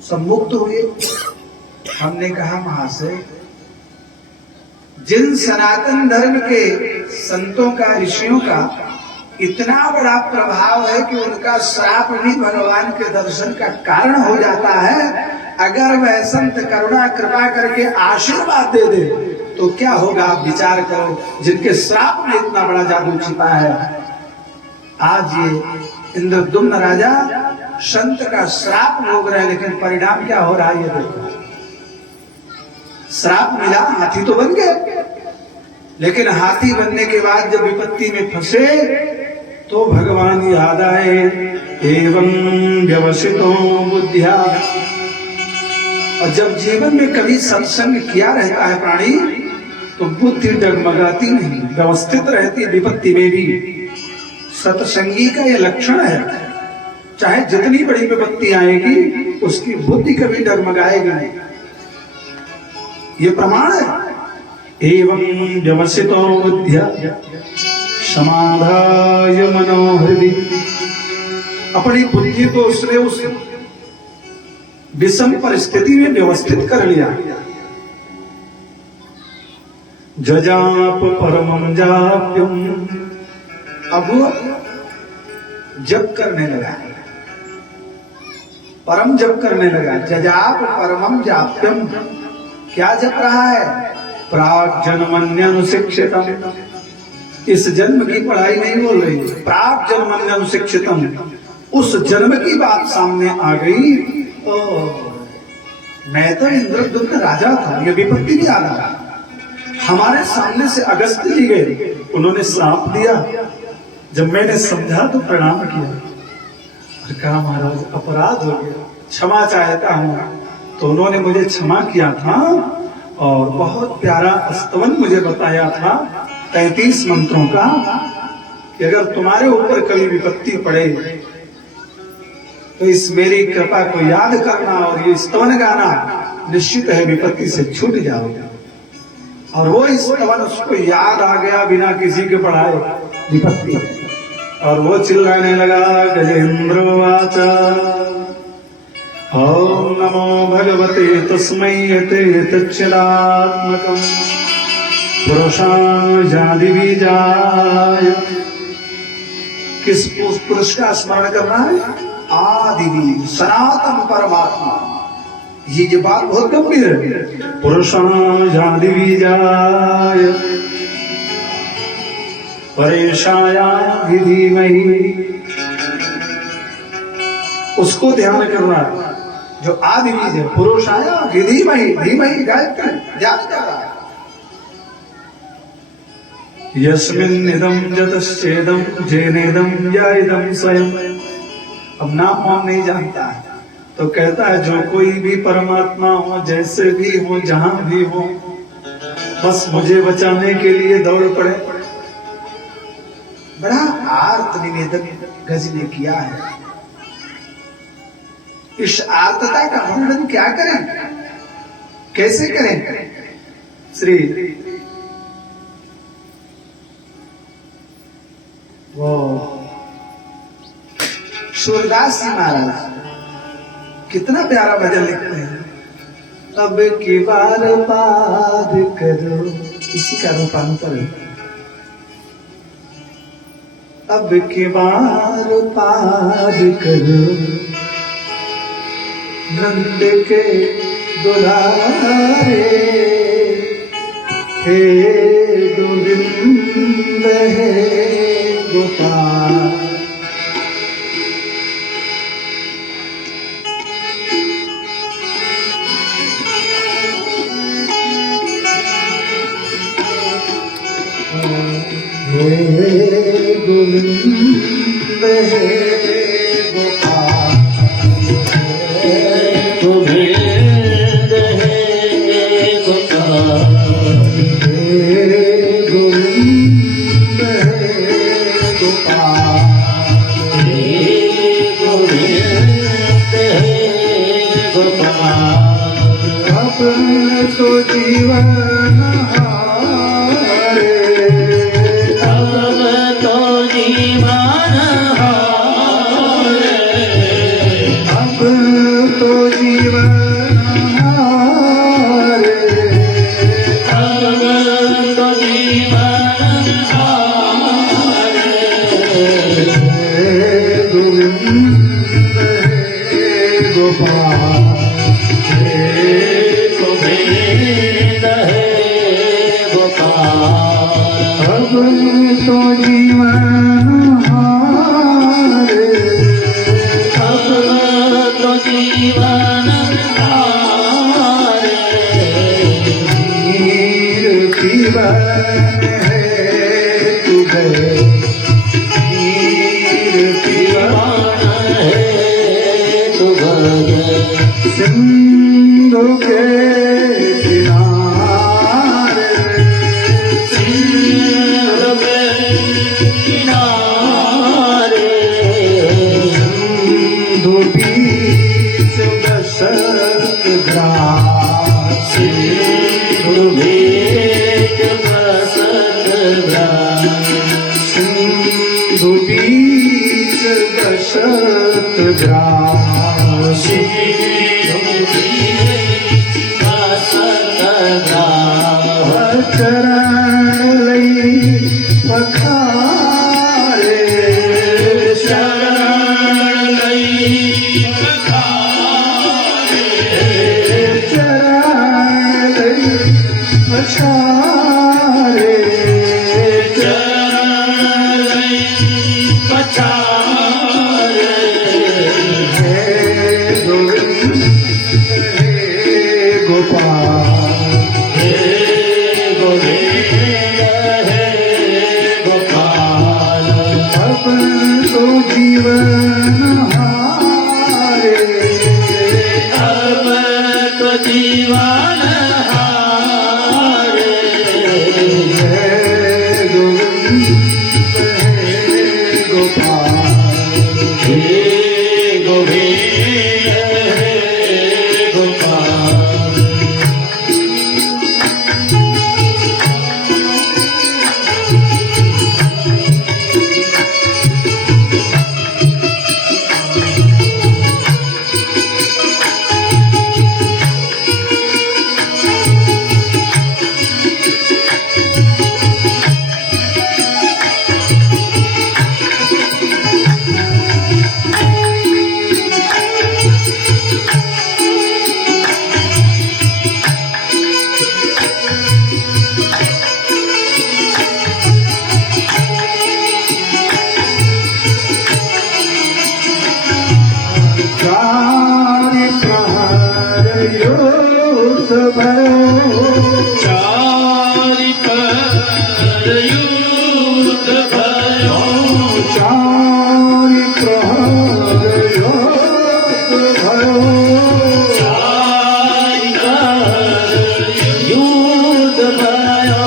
सब मुक्त हुए। हमने कहा महाशय, जिन सनातन धर्म के संतों का, ऋषियों का इतना बड़ा प्रभाव है कि उनका श्राप भी भगवान के दर्शन का कारण हो जाता है, अगर वह संत करुणा कृपा करके आशीर्वाद दे दे तो क्या होगा आप विचार करो, जिनके श्राप में इतना बड़ा जादू छिपा है। आज ये इंद्रद्युम्न राजा संत का श्राप भोग रहे, लेकिन परिणाम क्या हो रहा है ये देखो। श्राप मिला, हाथी तो बन गए, लेकिन हाथी बनने के बाद जब विपत्ति में फंसे तो भगवान याद आए। एवं व्यवसितो बुद्धिया। और जब जीवन में कभी सत्संग किया रहता है प्राणी तो बुद्धि डगमगाती नहीं, व्यवस्थित रहती विपत्ति में भी। सत्संगी का यह लक्षण है, चाहे जितनी बड़ी विपत्ति आएगी उसकी बुद्धि कभी डगमगाएगी नहीं, ये प्रमाण है। एवं व्यवसितो बुद्धिया समाधाय मनोहृदि। अपनी बुद्धि को उसने उस विषम परिस्थिति में व्यवस्थित कर लिया। जजाप परमं जाप्यम। अब जप करने लगा, परम जप करने लगा। जजाप परमं जाप्यम। क्या जप रहा है? प्राग जन्मन्यनुशिक्षितम। इस जन्म की पढ़ाई नहीं बोल रही, प्राग जन्मन्यनुशिक्षितम। उस जन्म की बात सामने आ गई। मैं तो इंद्रद्युम्न राजा था, ये विपत्ति भी आ रहा। हमारे सामने से अगस्त जी गए, उन्होंने श्राप दिया। जब मैंने समझा तो प्रणाम किया और कहा महाराज अपराध हो गया, क्षमा चाहता हूं। तो उन्होंने मुझे क्षमा किया था और बहुत प्यारा स्तवन मुझे बताया था 33 मंत्रों का, कि अगर तुम्हारे ऊपर कभी विपत्ति पड़े तो इस मेरी कृपा को याद करना और ये स्तवन गाना, निश्चित है विपत्ति से छूट जाओगे। और वो स्तवन उसको याद आ गया बिना किसी के पढ़ाए, विपत्ति। और वो चिल्लाने लगा, गजेंद्र वाचा ओम नमो भगवते तस्मै यते तच्चिदात्मकं पुरुषाजादिबीजाय। किस पुरुष का स्मरण करना है? आदिबीज, सनातन परमात्मा। ये बात बहुत गंभीर है। पुरुषाजादिबीजाय परेशायां धीमहि। उसको ध्यान करना है जो आदि बीज है। पुरुषाया धीमहि, धीमहि गायत्री ध्यान कर रहा है। यस्मिन्निदं जतश्चेदं जेनेदं याइदं स्वयं। अब नाम वाम नहीं जानता है तो कहता है जो कोई भी परमात्मा हो, जैसे भी हो, जहां भी हो, बस मुझे बचाने के लिए दौड़ पड़े। बड़ा आर्त निवेदन गज ने किया है। इस आर्तता का वर्णन क्या करें, कैसे करें? श्री वो सूरदास जी महाराज कितना प्यारा भजन लिखते हैं। अब की बार पाद करो, इसी का रूपांतर है। अब की बार पाद करो नंद के दुलारे, हे गोविंद हे गोपाल। हे गोविंद हे गोपाल। गोविंद हे गोपाल। हे गोविंद हे गोपाल। हे गोविंद हे गोपाल। अब तो जीवन जीवन गोपाल हे गोविंद हे गोपाल। अब तो जीवन हारे, अब तो जीवन हारे, नीर पीवन है तुझे, नीर पीवन है तुझे सिंधु के किनारे, सिंधु के किनारे, सिंधु बीच बसत ग्रास, सिंधु बीच बसत ग्रास, सिंधु बीच बसत ग्रास, सिंधु बीच बसत ग्रास। चरण लई पखारे, शरण लई पखारे, चरण लई पछारे, चरण लई पछारे। हे गोविंद हे गोपाल, हे गोविंद हे गोपाल। अब तो जीवन हारे, अब तो जीवन हारे। हे गोविंद हे गोपाल, हे गोविंद हे गोपाल। चारि प्रहर युद्ध भयो, चारि प्रहर युद्ध भयो, चारि प्रहर युद्ध भयो, चारि प्रहर युद्ध भयो।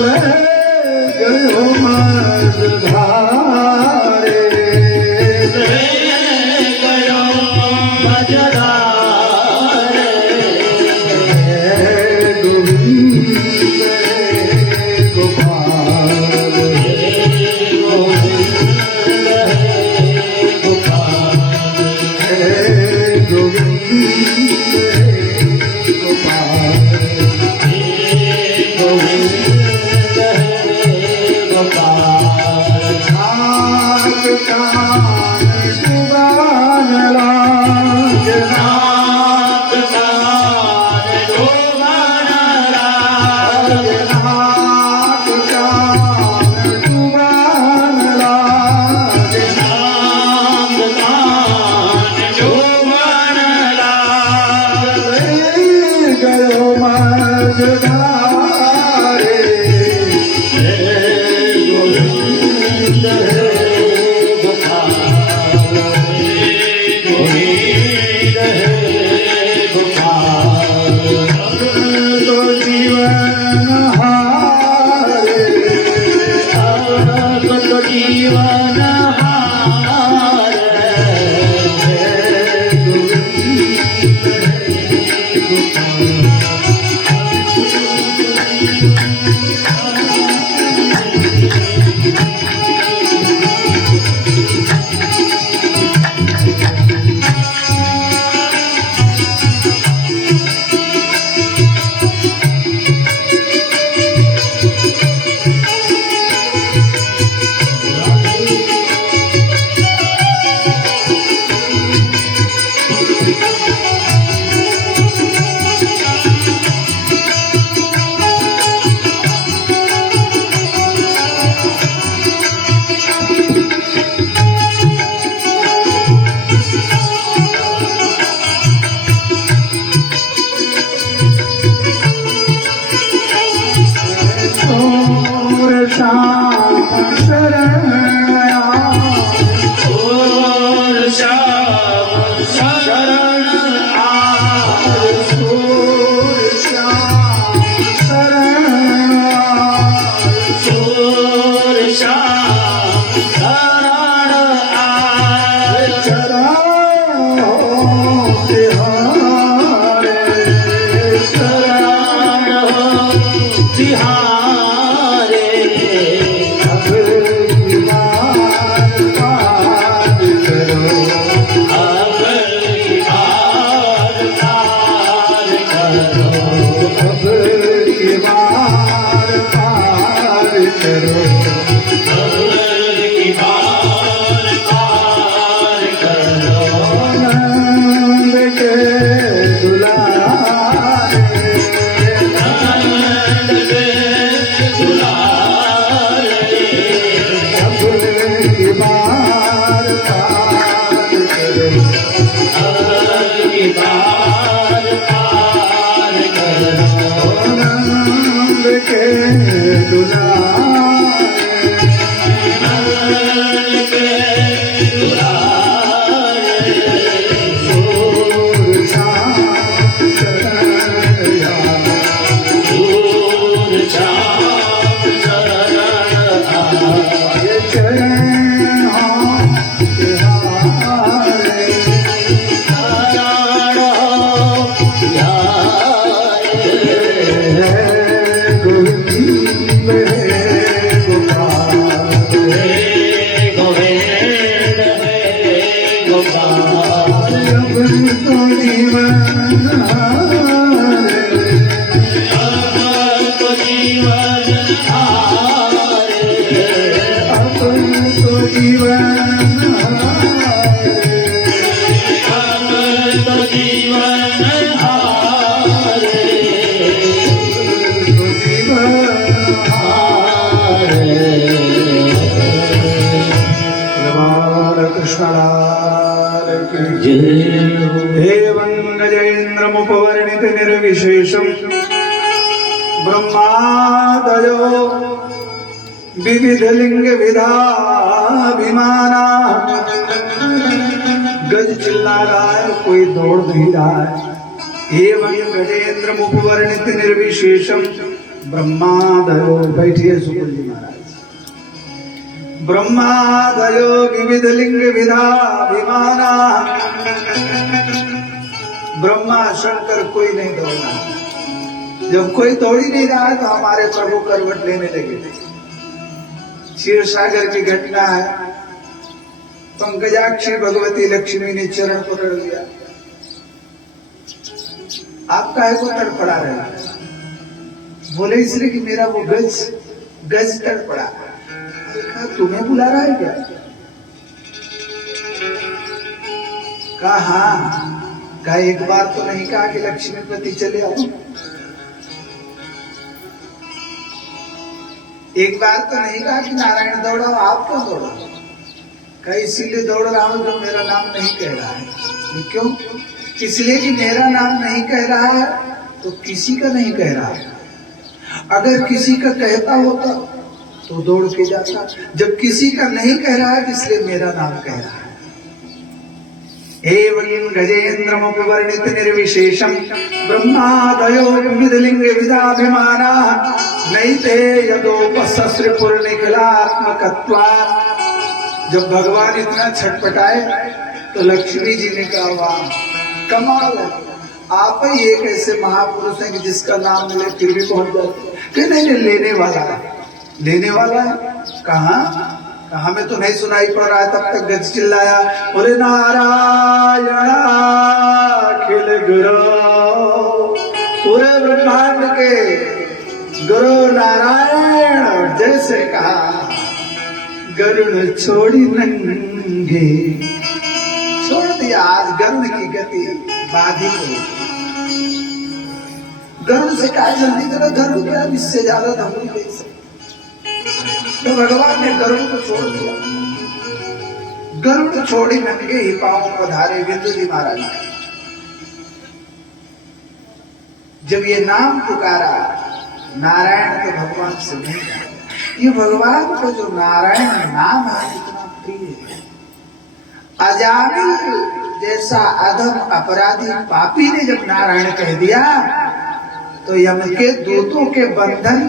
ले गयो मझधारे, ले गयो मझधारे, जीवन अब तो जीवन हारे अपन तो जीवन अब तो जीवन हारे तो जीवन कृष्ण लाल की जय एवं गजेन्द्रमुपवर्णित निर्विशेषं ब्रह्मादयो विविधलिंग विधाभिमाना। गज चिल्ला रहा है, कोई दौड़ नहीं रहा है। एवं गजेन्द्रमुपवर्णित निर्विशेषं ब्रह्मादयो, बैठिए सुकुल जी महाराज। ब्रह्मादयो विविध लिंग विधाभिमाना। ब्रह्मा शंकर कोई नहीं दौड़ना। जब कोई दौड़ ही नहीं रहा तो हमारे प्रभु करवट लेने लगे। क्षीर सागर की घटना है। पंकजाक्षी भगवती लक्ष्मी ने चरण पकड़ लिया। आप काहे को तड़पड़ा रहे? बोले इसलिए कि मेरा वो गज तड़पड़ा। तुम्हें बुला रहा है क्या? कहा हाँ। कहा एक बार तो नहीं कहा कि लक्ष्मीपति चले आओ। एक बार तो नहीं कहा कि नारायण दौड़ाओ, आप क्यों दौड़ो? कहा इसीलिए दौड़ रहा हूं जो मेरा नाम नहीं कह रहा है। क्यों? इसलिए कि मेरा नाम नहीं कह रहा है तो किसी का नहीं कह रहा है। अगर किसी का कहता होता तो दौड़ के जाता। जब किसी का नहीं कह रहा है इसलिए मेरा नाम कह रहा है। एवं गजेन्द्रमुपवर्णित निर्विशेषं ब्रह्मादयो विविधलिंग विधाभिमाना नैते यदोपसस्रपुरनिखिलात्मकत्वात्। जब भगवान इतना छटपटाए तो लक्ष्मी जी ने कहा वाह कमाल है, आप ही एक ऐसे महापुरुष हैं कि जिसका नाम मिले फिर भी पहुंच जाते। कि नहीं लेने वाला है, लेने वाला है। कहा हमें तो नहीं सुनाई पड़ रहा है। तब तक गज चिल्लाया, बोले नारायण अखिल गुरु, पूरे ब्रह्मांड के गुरु नारायण। जैसे कहा गरुड़ छोड़ी नंगे, छोड़ दिया। आज गरुड़ की गति बाधित हो। गरुड़ से कहा जल्दी करो, गरुड़ क्या इससे ज्यादा हम नहीं देख सकते। तो भगवान ने गरुड़ को छोड़ दिया। गरुड़ छोड़ी नंगे ही पांव पधारे विंदु जी महाराज। जब ये नाम पुकारा नारायण तो भगवान से नहीं कहा। ये भगवान को जो नारायण नाम है इतना प्रिय है। अजामिल जैसा अधम अपराधी पापी ने जब नारायण कह दिया तो यम के दूतों के बंधन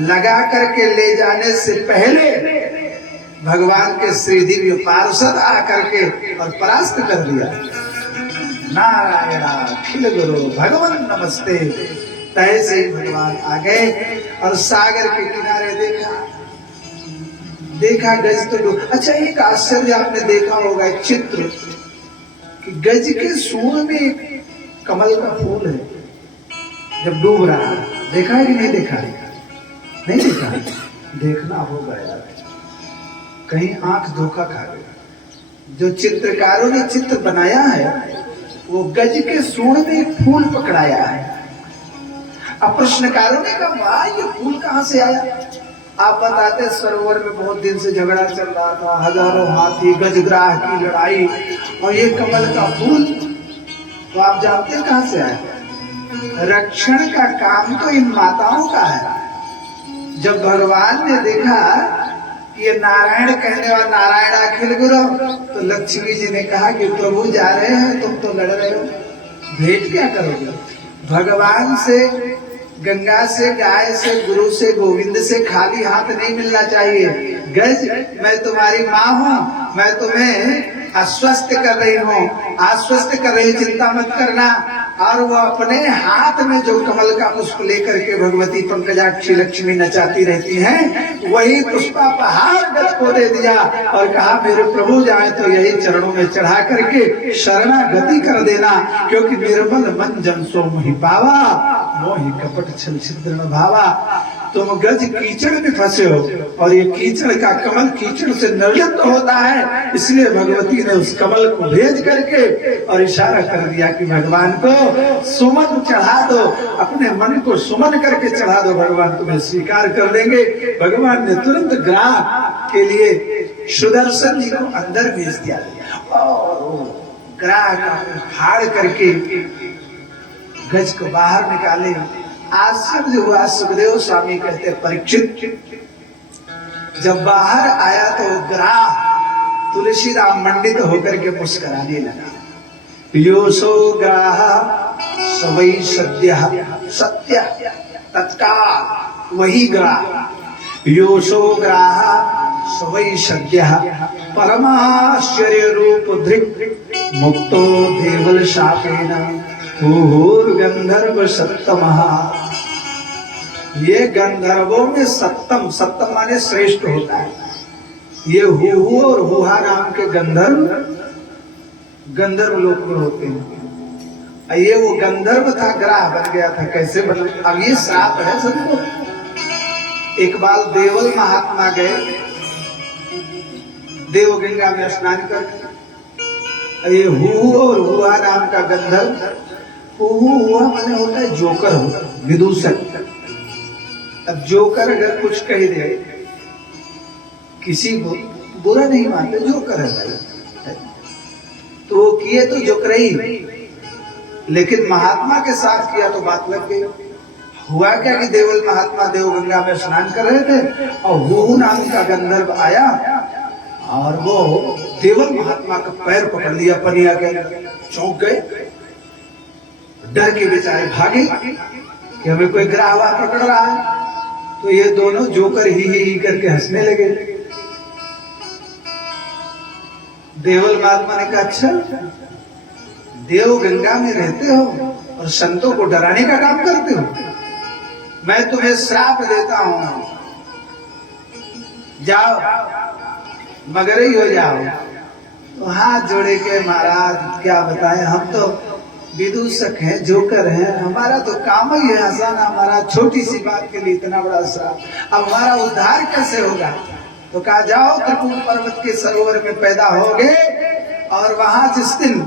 लगा करके ले जाने से पहले भगवान के श्री दिव्य पार्षद आकर के और परास्त कर दिया। नारायण अखिल गुरु भगवान नमस्ते। तैसे भगवान आ गए और सागर के किनारे देखा गज तो डूब। अच्छा एक आश्चर्य आपने देखा होगा, एक चित्र कि गज के सूंड में एक कमल का फूल है जब डूब रहा है। देखा है कि नहीं देखा है? नहीं देखा, देखना होगा यार, कहीं आंख धोखा खा गया। जो चित्रकारों ने चित्र बनाया है वो गज के सूंड में एक फूल पकड़ाया है। अब प्रश्नकारों ने कहा वाह ये फूल कहां से आया? आप बताते सरोवर में बहुत दिन से झगड़ा चल रहा था, हजारों हाथी गजग्राह की लड़ाई और ये कमल का फूल तो आप जानते हैं कहां से आया? रक्षण का काम तो इन माताओं का है। जब भगवान ने देखा ये नारायण कहने वाला नारायण अखिल गुरु, तो लक्ष्मी जी ने कहा कि प्रभु जा रहे हैं, तुम तो लड़ रहे हो, भेंट क्या करोगे? भगवान से, गंगा से, गाय से, गुरु से, गोविंद से खाली हाथ नहीं मिलना चाहिए। गज मैं तुम्हारी माँ हूँ, मैं तुम्हें आश्वस्त कर रही हूँ, आश्वस्त कर रही, चिंता मत करना। और वो अपने हाथ में जो कमल का पुष्प लेकर के भगवती पंकजाक्षी लक्ष्मी नचाती रहती हैं, वही पुष्पा पहाड़ गज को दे दिया और कहा मेरे प्रभु जाए तो यही चरणों में चढ़ा करके शरणागति कर देना, क्योंकि निर्मल मन जन सो मोहि पावा, मोहि कपट छल छिद्र भावा। तुम गज कीचड़ में फंसे हो और ये कीचड़ का कमल कीचड़ से निर्लिप्त होता है, इसलिए भगवती ने उस कमल को भेज करके और इशारा कर दिया कि भगवान को सुमन चढ़ा दो, अपने मन को सुमन करके चढ़ा दो, भगवान तुम्हें स्वीकार कर लेंगे। भगवान ने तुरंत ग्राह के लिए सुदर्शन जी को अंदर भेज दिया और ग्राह का फाड़ करके गज को बाहर निकाले। आश्चर्य हुआ। सुखदेव स्वामी कहते परीक्षित, जब बाहर आया तो ग्राह तुलसीराम मंडित होकर के मुस्कुराने लगा। योसो ग्राह सवै सद्य, सत्य तत्काल वही ग्राह। योसो ग्राह सवै सद्य परमाश्चर्य रूप धृक् मुक्तो देवल शापेन हुहुर गंधर्व सप्तमः। ये गंधर्वों में सप्तम, सप्तम माने श्रेष्ठ होता है। ये हुहु और हुहा नाम के गंधर्व लोक में होते हैं। ये वो गंधर्व था, ग्राह बन गया था। कैसे बना? अब ये श्राप है सबको। एक बार देवल महात्मा गए देवगंगा में स्नान करके। ये हुहु और हुआ नाम का गंधर्व, हुआ माने होता है जोकर, होता विदूषक। अब जोकर अगर कुछ कह दे किसी को बुरा नहीं मानते, जोकर है भाई, तो वो किए तो जोकरई, लेकिन महात्मा के साथ किया तो बात लग गई। हुआ क्या कि देवल महात्मा देवगंगा में स्नान कर रहे थे और हुहु नाम का गंधर्व आया और वो देवल महात्मा का पैर पकड़ लिया, पनिया के चौंक गए। डर के बेचारे भागे कि हमें कोई ग्राहवा पकड़ रहा है। तो ये दोनों जोकर ही करके हंसने लगे। देवल महात्मा ने कहा, अच्छा देव गंगा में रहते हो और संतों को डराने का काम करते हो, मैं तुम्हें श्राप देता हूं, जाओ मगर ही हो जाओ। तो हाथ जोड़े के महाराज क्या बताएं, हम तो विदूषक हैं, जोकर हैं, हमारा तो काम ही है हंसाना, हमारा छोटी सी बात के लिए इतना बड़ा श्राप, अब हमारा उद्धार कैसे होगा? तो कहा जाओ त्रिकूट पर्वत के सरोवर में पैदा होगे और वहां जिस दिन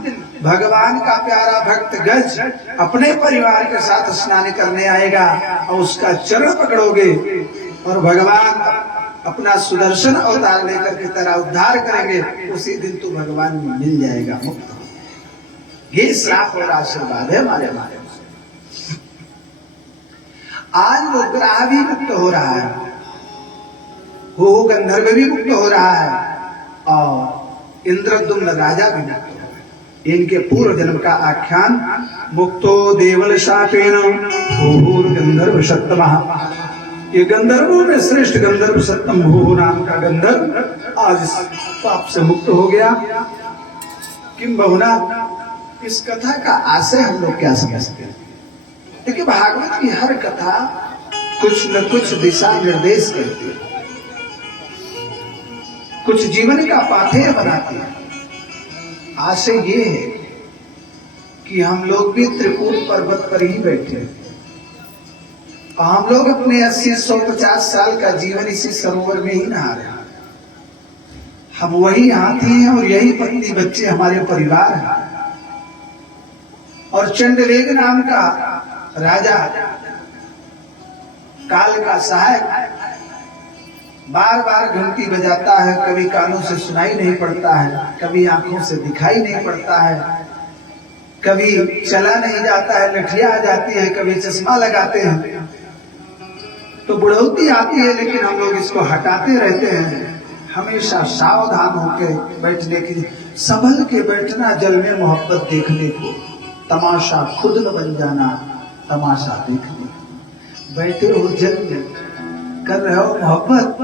भगवान का प्यारा भक्त गज अपने परिवार के साथ स्नान करने आएगा और उसका चरण पकड़ोगे और भगवान अपना सुदर्शन अवतार लेकर के तेरा उद्धार करेंगे, उसी दिन तू भगवान में मिल जाएगा, मुक्त। ये श्राप और आशीर्वाद है हमारे। आज वो ग्राह भी मुक्त हो रहा है, वो गंधर्व भी मुक्त हो रहा है और इंद्रद्युम्न राजा भी मुक्त हो रहा है। इनके पूर्व जन्म का आख्यान मुक्तो देवल शापेन भूर गंधर्व सप्तमः। ये गंधर्वों में श्रेष्ठ गंधर्व सप्तम भूहु नाम का गंधर्व आज पाप से मुक्त हो गया। किम बहुना, इस कथा का आशय हम लोग क्या समझते हैं? देखिए भागवत की हर कथा कुछ न कुछ दिशा निर्देश करती है, कुछ जीवन का पाथेय बनाती है। आशय ये है कि हम लोग भी त्रिकूट पर्वत पर ही बैठे हैं और हम लोग अपने 80-150 साल का जीवन इसी सरोवर में ही नहा रहे हैं। हम वही हाथी हैं और यही पत्नी बच्चे हमारे परिवार हैं। और चंडवेग नाम का राजा काल का सहायक बार बार घंटी बजाता है, कभी कानों से सुनाई नहीं पड़ता है, कभी आंखों से दिखाई नहीं पड़ता है, कभी चला नहीं जाता है, लठिया आ जाती है, कभी चश्मा लगाते हैं। तो बुढ़ौती आती है लेकिन हम लोग इसको हटाते रहते हैं। हमेशा सावधान होकर बैठने की, संभल के बैठना, जल में मोहब्बत देखने को, तमाशा खुद न बन जाना, तमाशा देखने। बैठे हो जल में, कर रहे हो मोहब्बत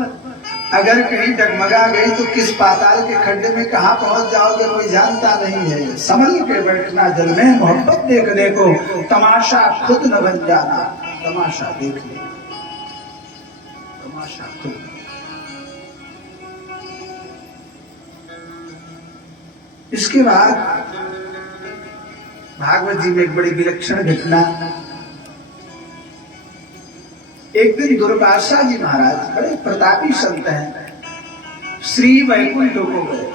अगर कहीं डगमगा गई तो किस पाताल के खड्डे में कहां पहुंच जाओगे कोई जानता नहीं है। संभल के बैठना जल में, मोहब्बत देखने को तमाशा खुद न बन जाना। तमाशा देख ले, तमाशा खुद। इसके बाद भागवत जी में एक बड़ी विलक्षण घटना। एक दिन दुर्वासा जी महाराज बड़े प्रतापी संत हैं, श्री वैकुंठ को गए।